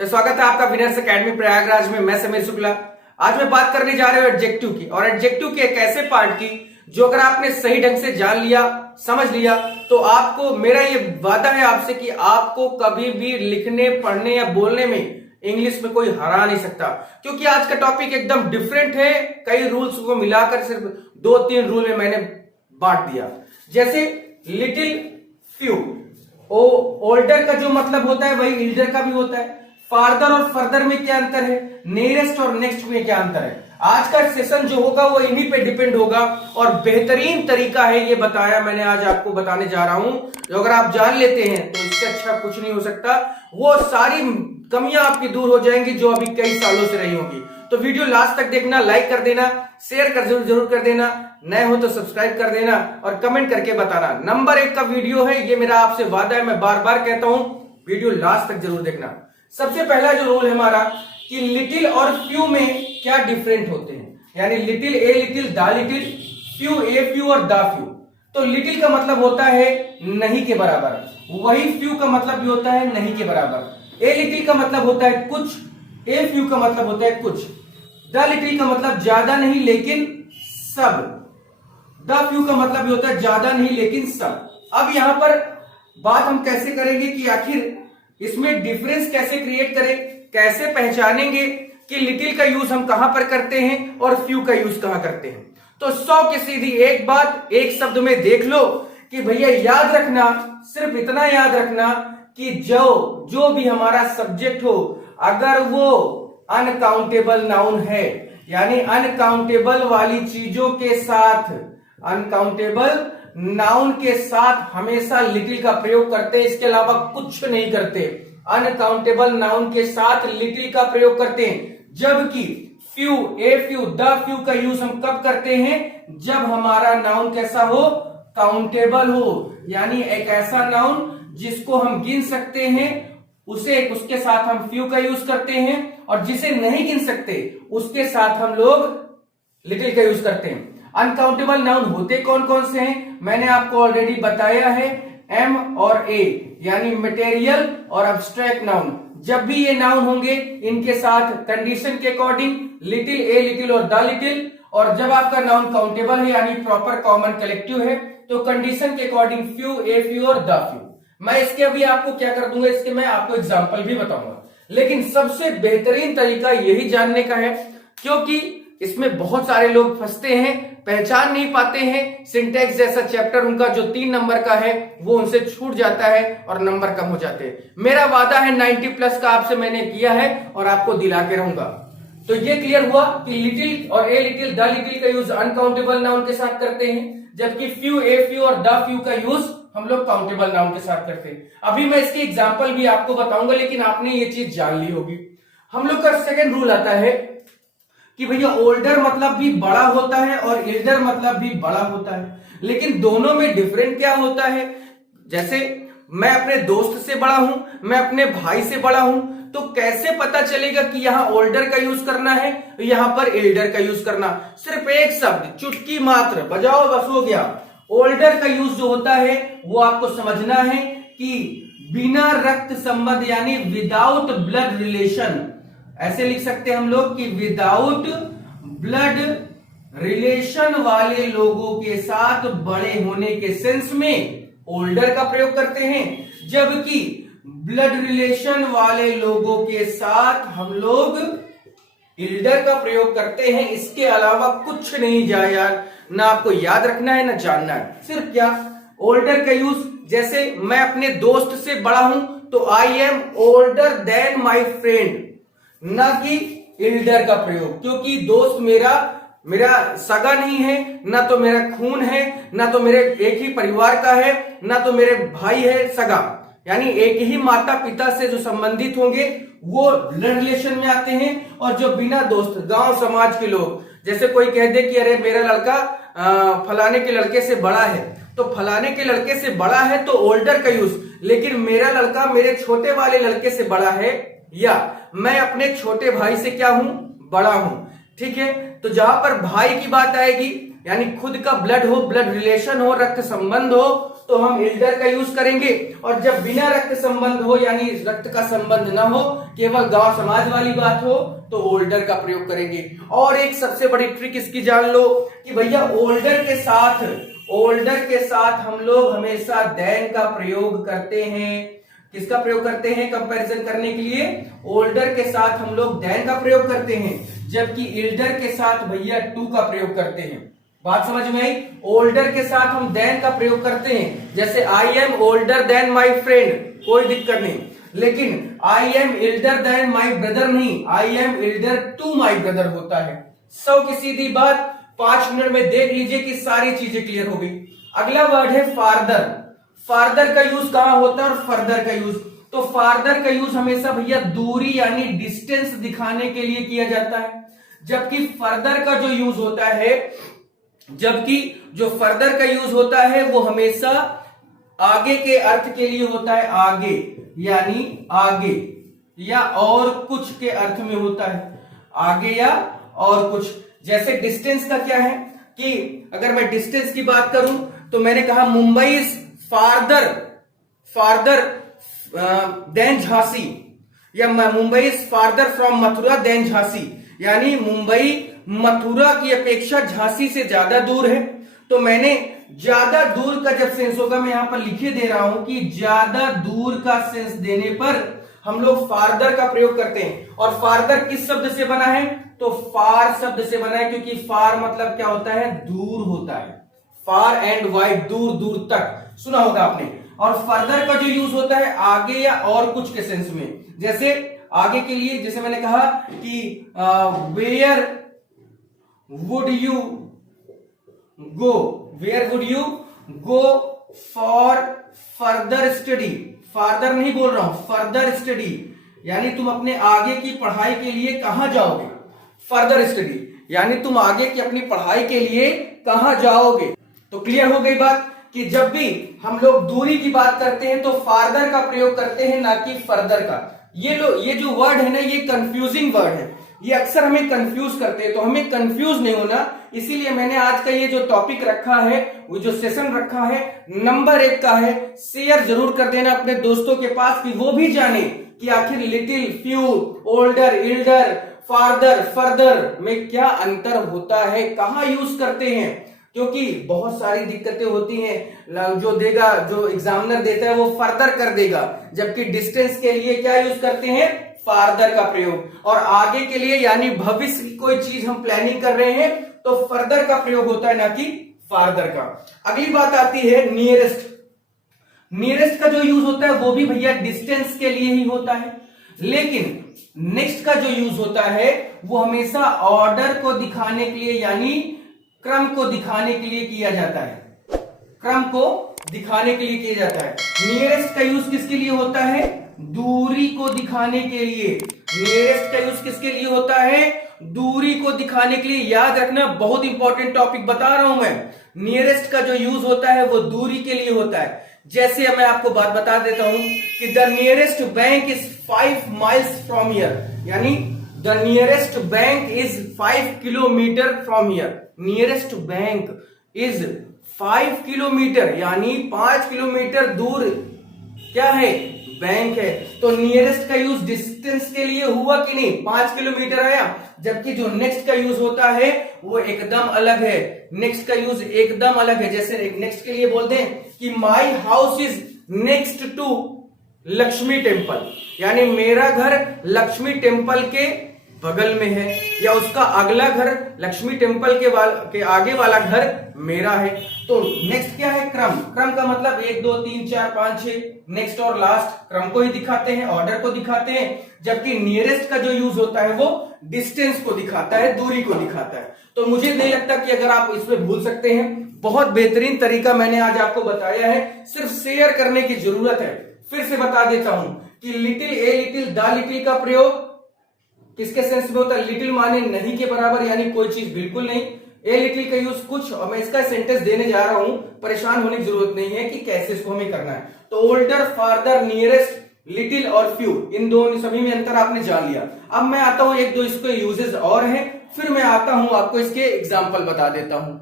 तो स्वागत है आपका विनर्स एकेडमी प्रयागराज में। मैं समीर शुक्ला। आज मैं बात करने जा रहा हूं एडजेक्टिव की, और एडजेक्टिव के एक ऐसे पार्ट की जो अगर आपने सही ढंग से जान लिया, समझ लिया, तो आपको, मेरा ये वादा है आपसे कि आपको कभी भी लिखने, पढ़ने या बोलने में इंग्लिश में कोई हरा नहीं सकता। क्योंकि आज का टॉपिक एकदम डिफरेंट है। कई रूल्स को मिलाकर सिर्फ 2-3 रूल में मैंने बांट दिया। जैसे लिटिल, फ्यू, ओल्डर का जो मतलब होता है वही इल्डर का भी होता है। फार्दर और फर्दर में क्या अंतर है, नियरेस्ट और नेक्स्ट में क्या अंतर है। आज का सेशन जो होगा वो इन्हीं पे डिपेंड होगा, और बेहतरीन तरीका है ये बताया मैंने, आज आपको बताने जा रहा हूं। जो अगर आप जान लेते हैं तो इससे अच्छा कुछ नहीं हो सकता। वो सारी कमियां आपकी दूर हो जाएंगी जो अभी कई सालों से रही होगी। तो वीडियो लास्ट तक देखना, लाइक कर देना, शेयर कर जरूर कर देना, नए हो तो सब्सक्राइब कर देना और कमेंट करके बताना। नंबर 1 का वीडियो है ये, मेरा आपसे वादा है, मैं बार बार कहता हूं वीडियो लास्ट तक जरूर देखना। सबसे पहला जो रूल है हमारा कि लिटिल और फ्यू में क्या डिफरेंट होते हैं। यानी little, a little, the little, few, a few और द फ्यू। तो लिटिल का मतलब होता है नहीं के बराबर, वही फ्यू का मतलब भी होता है नहीं के बराबर। ए लिटिल का मतलब होता है कुछ, ए फ्यू का मतलब होता है कुछ। द लिटिल का मतलब ज्यादा नहीं लेकिन सब। द फ्यू का मतलब भी होता है ज्यादा नहीं लेकिन सब। अब यहां पर बात हम कैसे करेंगे कि आखिर इसमें डिफरेंस कैसे क्रिएट करें, कैसे पहचानेंगे कि लिटिल का यूज हम कहां पर करते हैं और फ्यू का यूज कहां करते हैं। तो 100 की सीधी एक बात एक शब्द में देख लो कि भैया याद रखना, सिर्फ इतना याद रखना कि जो भी हमारा सब्जेक्ट हो, अगर वो अनकाउंटेबल नाउन है, यानी अनकाउंटेबल वाली चीजों के साथ, अनकाउंटेबल नाउन के साथ हमेशा लिटिल का प्रयोग करते हैं, इसके अलावा कुछ नहीं करते। अनकाउंटेबल नाउन के साथ लिटिल का प्रयोग करते हैं। जबकि few, a few, the few का यूज हम कब करते हैं, जब हमारा नाउन कैसा हो, काउंटेबल हो, यानी एक ऐसा नाउन जिसको हम गिन सकते हैं, उसके साथ हम फ्यू का यूज करते हैं, और जिसे नहीं गिन सकते उसके साथ हम लोग लिटिल का यूज करते हैं। अनकाउंटेबल नाउन होते कौन कौन से हैं, मैंने आपको ऑलरेडी बताया है। एम और ए, यानी मटेरियल और अब्स्ट्रैक्ट नाउन। जब भी ये नाउन होंगे इनके साथ कंडीशन के अकॉर्डिंग लिटिल, ए लिटिल और द लिटिल। और जब आपका नाउन काउंटेबल है यानी प्रॉपर कॉमन कलेक्टिव है तो कंडीशन के अकॉर्डिंग फ्यू, ए फ्यू और द फ्यू। मैं इसके अभी आपको क्या कर दूंगा, इसके मैं आपको एग्जाम्पल भी बताऊंगा। लेकिन सबसे बेहतरीन तरीका यही जानने का है, क्योंकि इसमें बहुत सारे लोग फंसते हैं, पहचान नहीं पाते हैं। सिंटेक्स जैसा चैप्टर उनका जो 3 नंबर का है वो उनसे छूट जाता है और नंबर कम हो जाते हैं। मेरा वादा है 90+ का आपसे मैंने किया है और आपको दिला के रहूंगा। तो ये क्लियर हुआ कि लिटिल और ए लिटिल, द लिटिल का यूज अनकाउंटेबल नाउन के साथ करते हैं, जबकि फ्यू, ए फ्यू और द फ्यू का यूज हम लोग काउंटेबल नाउन के साथ करते हैं। अभी मैं इसकी एग्जाम्पल भी आपको बताऊंगा, लेकिन आपने ये चीज जान ली होगी। हम लोग का सेकेंड रूल आता है कि भैया ओल्डर मतलब भी बड़ा होता है और एल्डर मतलब भी बड़ा होता है, लेकिन दोनों में डिफरेंट क्या होता है। जैसे मैं अपने दोस्त से बड़ा हूं, मैं अपने भाई से बड़ा हूं, तो कैसे पता चलेगा कि यहां ओल्डर का यूज करना है, यहां पर एल्डर का यूज करना। सिर्फ एक शब्द, चुटकी मात्र बजाओ, बस हो गया। ओल्डर का यूज जो होता है वो आपको समझना है कि बिना रक्त संबंध, यानी विदाउट ब्लड रिलेशन। ऐसे लिख सकते हैं हम लोग कि विदाउट ब्लड रिलेशन वाले लोगों के साथ बड़े होने के सेंस में ओल्डर का प्रयोग करते हैं, जबकि ब्लड रिलेशन वाले लोगों के साथ हम लोग एल्डर का प्रयोग करते हैं। इसके अलावा कुछ नहीं जाए यार, ना आपको याद रखना है ना जानना है। सिर्फ क्या, ओल्डर का यूज, जैसे मैं अपने दोस्त से बड़ा हूं तो आई am older than my friend, ना कि एल्डर का प्रयोग, क्योंकि दोस्त मेरा सगा नहीं है, ना तो मेरा खून है, ना तो मेरे एक ही परिवार का है, ना तो मेरे भाई है सगा। यानी एक ही माता पिता से जो संबंधित होंगे वो ब्लड रिलेशन में आते हैं। और जो बिना दोस्त, गांव समाज के लोग, जैसे कोई कह दे कि अरे मेरा लड़का फलाने के लड़के से बड़ा है, तो फलाने के लड़के से बड़ा है तो ओल्डर का यूज, लेकिन मेरा लड़का मेरे छोटे वाले लड़के से बड़ा है, या मैं अपने छोटे भाई से क्या हूं, बड़ा हूं। ठीक है, तो जहां पर भाई की बात आएगी, यानी खुद का ब्लड हो, ब्लड रिलेशन हो, रक्त संबंध हो, तो हम एल्डर का यूज करेंगे, और जब बिना रक्त संबंध हो यानी रक्त का संबंध ना हो, केवल गांव समाज वाली बात हो, तो ओल्डर का प्रयोग करेंगे। और एक सबसे बड़ी ट्रिक इसकी जान लो कि भैया ओल्डर के साथ हम लोग हमेशा देन का प्रयोग करते हैं। किसका प्रयोग करते हैं कंपैरिजन करने के लिए? ओल्डर के साथ हम लोग देन का प्रयोग करते हैं, जबकि एल्डर के साथ भैया टू का प्रयोग करते हैं। बात समझ में आई? ओल्डर के साथ हम देन का प्रयोग करते हैं, जैसे I am older than my friend, कोई दिक्कत नहीं। लेकिन I am elder than my brother नहीं, I am elder to my brother होता है। सौ की सीधी बात, 5 मिनट में देख लीजिए कि सारी चीजें क्लियर हो गई। अगला वर्ड है फार्दर। फार्दर का यूज कहां होता है और फर्दर का यूज? तो फार्दर का यूज हमेशा भैया दूरी यानी डिस्टेंस दिखाने के लिए किया जाता है, जबकि फर्दर का जो यूज होता है वो हमेशा आगे के अर्थ के लिए होता है। आगे यानी आगे या और कुछ के अर्थ में होता है, आगे या और कुछ। जैसे डिस्टेंस का क्या है कि अगर मैं डिस्टेंस की बात करूं तो मैंने कहा Mumbai is farther than Jhansi, या Mumbai is farther from Mathura than Jhansi, यानी मुंबई मथुरा की अपेक्षा झांसी से ज्यादा दूर है। तो मैंने ज्यादा दूर का जब सेंस होगा, मैं यहां पर लिखे दे रहा हूं कि ज्यादा दूर का सेंस देने पर हम लोग फार्दर का प्रयोग करते हैं। और फार्दर किस शब्द से बना है? तो फार शब्द से बना है, क्योंकि फार मतलब क्या होता है? दूर होता है। फार एंड वाइड, दूर दूर तक, सुना होगा आपने। और फर्दर का जो यूज होता है आगे या और कुछ के सेंस में। जैसे आगे के लिए, जैसे मैंने कहा कि where would you go for further study. Farther नहीं बोल रहा हूं, फर्दर स्टडी, यानी तुम अपने आगे की पढ़ाई के लिए कहां जाओगे? फर्दर स्टडी यानी तुम आगे की अपनी पढ़ाई के लिए कहां जाओगे। तो क्लियर हो गई बात कि जब भी हम लोग दूरी की बात करते हैं तो फार्दर का प्रयोग करते हैं, ना कि फर्दर का। ये जो वर्ड है ना, ये कंफ्यूजिंग वर्ड है, ये अक्सर हमें कंफ्यूज करते हैं। तो हमें कंफ्यूज नहीं होना, इसीलिए मैंने आज का ये जो टॉपिक रखा है, वो जो सेशन रखा है, नंबर 1 का है। शेयर जरूर कर देना अपने दोस्तों के पास कि वो भी जाने कि आखिर little, few, older, Elder, farther, further में क्या अंतर होता है, कहां यूज करते हैं। क्योंकि बहुत सारी दिक्कतें होती हैं, जो एग्जामिनर देता है वो फर्दर कर देगा, जबकि डिस्टेंस के लिए क्या यूज करते हैं? फार्दर का प्रयोग। और आगे के लिए यानी भविष्य की कोई चीज हम प्लानिंग कर रहे हैं तो फर्दर का प्रयोग होता है, ना कि फार्दर का। अगली बात आती है नियरेस्ट। नियरेस्ट का जो यूज होता है वो भी भैया डिस्टेंस के लिए ही होता है, लेकिन नेक्स्ट का जो यूज होता है वो हमेशा ऑर्डर को दिखाने के लिए यानी क्रम को दिखाने के लिए किया जाता है। क्रम को दिखाने के लिए किया जाता है। नियरेस्ट का यूज किसके लिए होता है? दूरी को दिखाने के लिए। नियरेस्ट का यूज किसके लिए होता है? दूरी को दिखाने के लिए। याद रखना, बहुत इंपॉर्टेंट टॉपिक बता रहा हूं मैं। नियरेस्ट का जो यूज होता है वो दूरी के लिए होता है। जैसे मैं आपको बात बता देता हूं कि the nearest bank is 5 miles from here, यानी the nearest bank is 5 kilometre from here. Nearest bank is 5 kilometre, यानी 5 किलोमीटर दूर क्या है? बैंक है। तो नियरेस्ट का यूज डिस्टेंस के लिए हुआ कि नहीं? 5 किलोमीटर आया, जबकि जो नेक्स्ट का यूज होता है वो एकदम अलग है। नेक्स्ट का यूज एकदम अलग है। जैसे नेक्स्ट के लिए बोलते हैं कि my house is next to Lakshmi temple, यानी मेरा घर लक्ष्मी टेम्पल के बगल में है, या उसका अगला घर लक्ष्मी टेम्पल के आगे वाला घर मेरा है। तो नेक्स्ट क्या है? क्रम। क्रम का मतलब 1 2 3 4 5 6, नेक्स्ट और लास्ट क्रम को ही दिखाते हैं, ऑर्डर को दिखाते हैं। जबकि नियरेस्ट का जो यूज होता है वो डिस्टेंस को दिखाता है, दूरी को दिखाता है। तो मुझे नहीं लगता कि अगर आप इसमें भूल सकते हैं। बहुत बेहतरीन तरीका मैंने आज आपको बताया है, सिर्फ शेयर करने की जरूरत है। फिर से बता देता हूं कि little, a little, the little का प्रयोग किसके सेंस में होता है? लिटिल माने नहीं के बराबर, यानी कोई चीज बिल्कुल नहीं। ए लिटिल का यूज कुछ, और मैं इसका सेंटेंस देने जा रहा हूं, परेशान होने की जरूरत नहीं है कि कैसे इसको हमें करना है। तो ओल्डर, फार्दर, नियरेस्ट, लिटिल और फ्यू, इन दोनों सभी में अंतर आपने जान लिया। अब मैं आता हूं, 1 2 इसके यूजेस और हैं, फिर मैं आता हूं आपको इसके एग्जाम्पल बता देता हूं।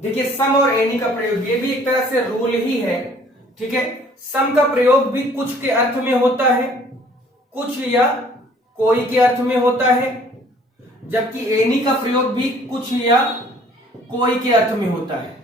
देखिए सम और एनी का प्रयोग ये भी एक तरह से रूल ही है, ठीक है। सम का प्रयोग भी कुछ के अर्थ में होता है, कुछ या कोई के अर्थ में होता है, जबकि एनी का प्रयोग भी कुछ या कोई के अर्थ में होता है।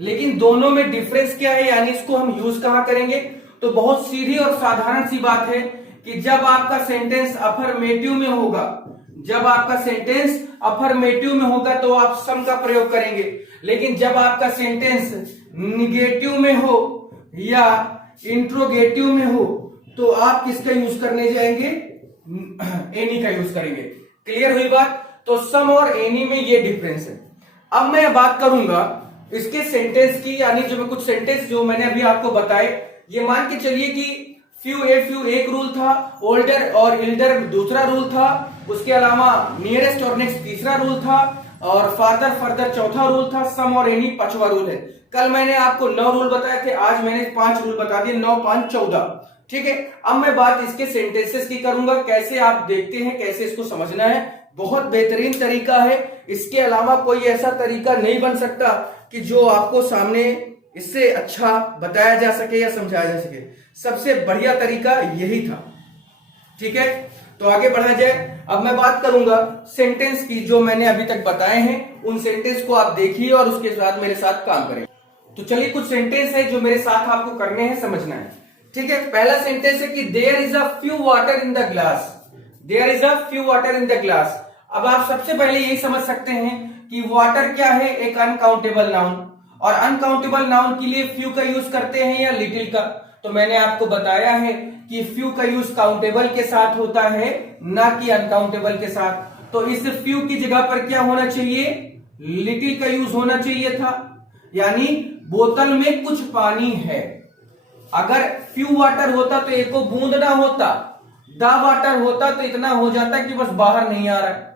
लेकिन दोनों में डिफरेंस क्या है, यानी इसको हम यूज कहां करेंगे, तो बहुत सीधी और साधारण सी बात है कि जब आपका सेंटेंस अफर्मेटिव में होगा, जब आपका सेंटेंस अफर्मेटिव में होगा तो आप सम का प्रयोग करेंगे, लेकिन जब आपका सेंटेंस निगेटिव में हो या इंट्रोगेटिव में हो तो आप किसका यूज करने जाएंगे, एनी का यूज करेंगे। क्लियर हुई बात। तो सम और एनी में ये डिफरेंस है। अब मैं बात करूंगा इसके सेंटेंस की, यानी जो मैं कुछ सेंटेंस जो मैंने अभी आपको बताए, ये मान के चलिए कि फ्यू एक रूल था, ओल्डर और इल्डर दूसरा रूल था, उसके अलावा नियरेस्ट और नेक्स्ट तीसरा रूल था, और फार्दर फर्दर चौथा रूल था, सम और एनी पांचवा रूल है। कल मैंने आपको 9 रूल बताए थे, आज मैंने 5 रूल बता दिए, 9 5 14, ठीक है। अब मैं बात इसके सेंटेंसेस की करूंगा, कैसे आप देखते हैं, कैसे इसको समझना है। बहुत बेहतरीन तरीका है, इसके अलावा कोई ऐसा तरीका नहीं बन सकता कि जो आपको सामने इससे अच्छा बताया जा सके या समझाया जा सके। सबसे बढ़िया तरीका यही था, ठीक है। तो आगे बढ़ा जाए। अब मैं बात करूंगा सेंटेंस की, जो मैंने अभी तक बताए हैं उन सेंटेंस को आप देखिए और उसके साथ मेरे साथ काम करें। तो चलिए कुछ सेंटेंस है जो मेरे साथ आपको करने हैं, समझना है, ठीक है। पहला सेंटेंस है कि there is a few water in the glass, there is a few water in the glass. अब आप सबसे पहले यही समझ सकते हैं कि वाटर क्या है, एक अनकाउंटेबल नाउन, और अनकाउंटेबल नाउन के लिए फ्यू का यूज करते हैं या लिटिल का। तो मैंने आपको बताया है कि फ्यू का यूज काउंटेबल के साथ होता है, ना कि अनकाउंटेबल के साथ। तो इस फ्यू की जगह पर क्या होना चाहिए, लिटिल का यूज होना चाहिए था, यानी बोतल में कुछ पानी है। अगर फ्यू वाटर होता तो एक बूंद ना होता, द वाटर होता तो इतना हो जाता कि बस बाहर नहीं आ रहा है।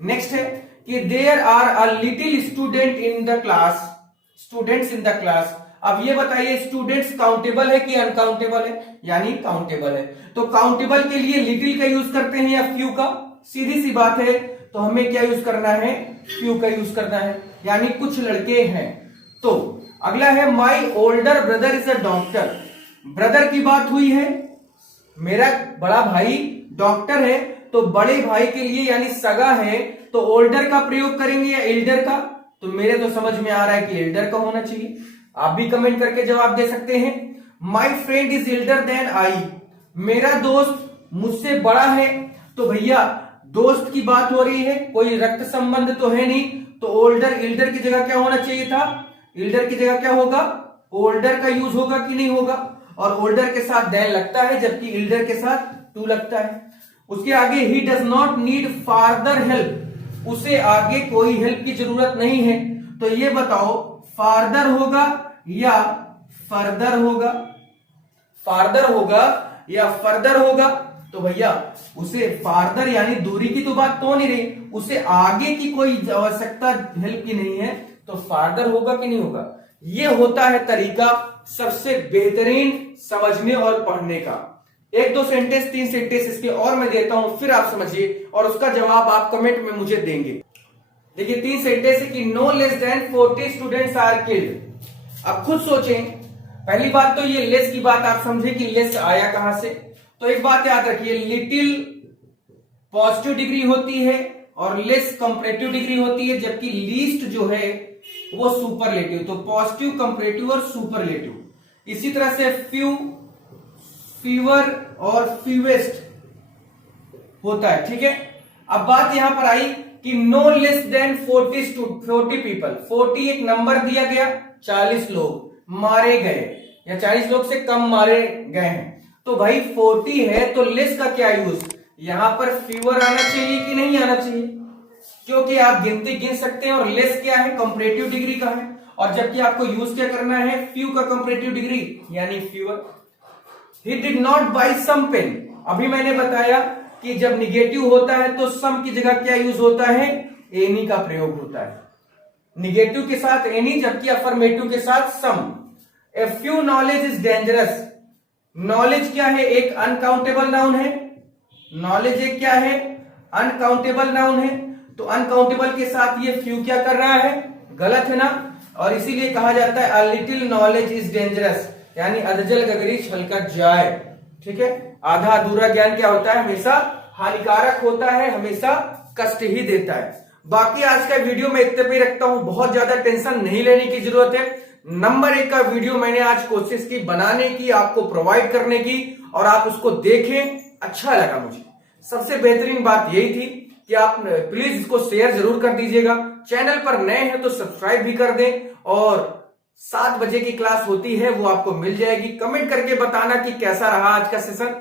नेक्स्ट है कि there are a little student in the class, students in the class. अब ये बताइए स्टूडेंट्स काउंटेबल है कि अनकाउंटेबल है, यानी काउंटेबल है। तो काउंटेबल के लिए लिटिल का यूज करते हैं या फ्यू का, सीधी सी बात है। तो हमें क्या यूज करना है, फ्यू का यूज करना है, यानी कुछ लड़के हैं। तो अगला है माई older brother is a doctor. Brother की बात हुई है, मेरा बड़ा भाई डॉक्टर है, तो बड़े भाई के लिए यानी सगा है तो ओल्डर का प्रयोग करेंगे या एल्डर का। तो मेरे तो समझ में आ रहा है कि एल्डर का होना चाहिए। आप भी कमेंट करके जवाब दे सकते हैं। My friend is elder than I, मेरा दोस्त मुझसे बड़ा है। तो भैया दोस्त की बात हो रही है, कोई रक्त संबंध तो है नहीं, तो ओल्डर एल्डर की जगह क्या होना चाहिए था, एल्डर की जगह क्या होगा, ओल्डर का यूज होगा कि नहीं होगा। और ओल्डर के साथ देन लगता है, जबकि एल्डर के साथ टू लगता है। उसके आगे he does not need farther help, उसे आगे कोई हेल्प की जरूरत नहीं है। तो ये बताओ फार्दर होगा या फर्दर होगा, फार्दर होगा या फर्दर होगा। तो भैया उसे फार्दर यानी दूरी की तो बात तो नहीं रही, उसे आगे की कोई आवश्यकता हेल्प की नहीं है, तो फार्दर होगा कि नहीं होगा। ये होता है तरीका सबसे बेहतरीन समझने और पढ़ने का। 1-2 सेंटेंस 3 सेंटेंस इसके और मैं देता हूं, फिर आप समझिए और उसका जवाब आप कमेंट में मुझे देंगे। देखिए 3 सेंटेंस है कि no less than 40 students are killed. अब खुद सोचें, पहली बात तो ये लेस की बात आप समझे कि लेस आया कहां से। तो एक बात याद रखिए, लिटिल पॉजिटिव डिग्री होती है और लेस कंपैरेटिव डिग्री होती है, जबकि लीस्ट जो है वो सुपरलेटिव। तो पॉजिटिव, कंपैरेटिव और सुपरलेटिव। इसी तरह से फ्यू, फीवर और फीवेस्ट होता है, ठीक है। अब बात यहां पर आई कि नो लेस देन 40 पीपल, 40 एक नंबर दिया गया, 40 लोग मारे गए या 40 लोग से कम मारे गए हैं। तो भाई 40 है तो लेस का क्या यूज, यहां पर फीवर आना चाहिए कि नहीं आना चाहिए, क्योंकि आप गिनती गिन सकते हैं। और लेस क्या है, कंपैरेटिव डिग्री का है, और जबकि आपको यूज क्या करना है, फ्यू का कंपैरेटिव डिग्री यानी fever. He did not buy some pen, अभी मैंने बताया कि जब निगेटिव होता है तो सम की जगह क्या यूज होता है, एनी का प्रयोग होता है। निगेटिव के साथ एनी, जबकि अफर्मेटिव के साथ some. A few knowledge is dangerous, knowledge क्या है, एक अनकाउंटेबल नाउन है। नॉलेज एक क्या है, अनकाउंटेबल नाउन है। तो अनकाउंटेबल के साथ ये फ्यू क्या कर रहा है, गलत है ना। और इसीलिए कहा जाता है a little knowledge is dangerous, यानी अधजल गगरी छलकत जाए। ठीक है, आधा अधूरा ज्ञान क्या होता है, हमेशा हानिकारक होता है, हमेशा कष्ट ही देता है। बाकी आज का वीडियो मैं इतने पे रखता हूं, बहुत ज्यादा टेंशन नहीं लेने की जरूरत है। नंबर 1 का वीडियो मैंने आज कोशिश की बनाने की, आपको प्रोवाइड करने की, और आप उसको देखें, अच्छा लगा मुझे। सबसे बेहतरीन बात यही थी कि आप प्लीज इसको शेयर जरूर कर दीजिएगा। चैनल पर नए हैं तो सब्सक्राइब भी कर दें, और 7 बजे की क्लास होती है वो आपको मिल जाएगी। कमेंट करके बताना कि कैसा रहा आज का सेशन,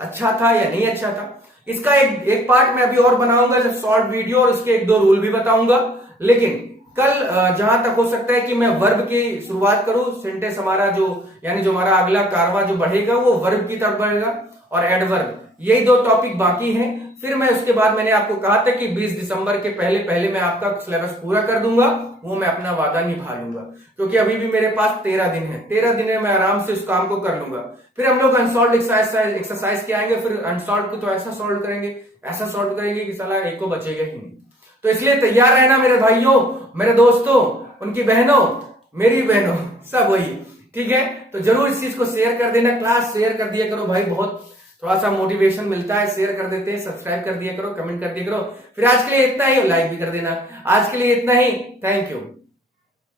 अच्छा था या नहीं अच्छा था। इसका एक पार्ट मैं अभी और बनाऊंगा, जब शॉर्ट वीडियो, और उसके 1-2 रूल भी बताऊंगा। लेकिन कल जहां तक हो सकता है कि मैं वर्ब की शुरुआत करूं, सेंटेंस हमारा जो यानी जो हमारा अगला कारवा जो बढ़ेगा वो वर्ब की तरफ बढ़ेगा, और एडवर्ब, यही 2 टॉपिक बाकी हैं। फिर मैं उसके बाद मैंने आपको कहा था कि 20 दिसंबर के पहले पहले मैं आपका सिलेबस पूरा कर दूंगा, वो मैं अपना वादा निभा लूंगा, क्योंकि अभी भी मेरे पास 13 दिन है। 13 दिन में मैं आराम से उस काम को कर लूंगा। फिर हम लोग अनसॉल्व एक्सरसाइज के आएंगे, फिर अनसॉल्व को तो ऐसा सॉल्व करेंगे, ऐसा सॉल्व करेंगे कि साला एक को बचेगा ही नहीं। तो इसलिए तैयार रहना मेरे भाइयों, मेरे दोस्तों, उनकी बहनों, मेरी बहनों, सब वही। ठीक है, तो जरूर इस चीज को शेयर कर देना, क्लास शेयर कर दिया करो भाई, बहुत थोड़ा सा मोटिवेशन मिलता है। शेयर कर देते हैं, सब्सक्राइब कर दिया करो, कमेंट कर दिया करो। फिर आज के लिए इतना ही, लाइक भी कर देना। आज के लिए इतना ही, थैंक यू।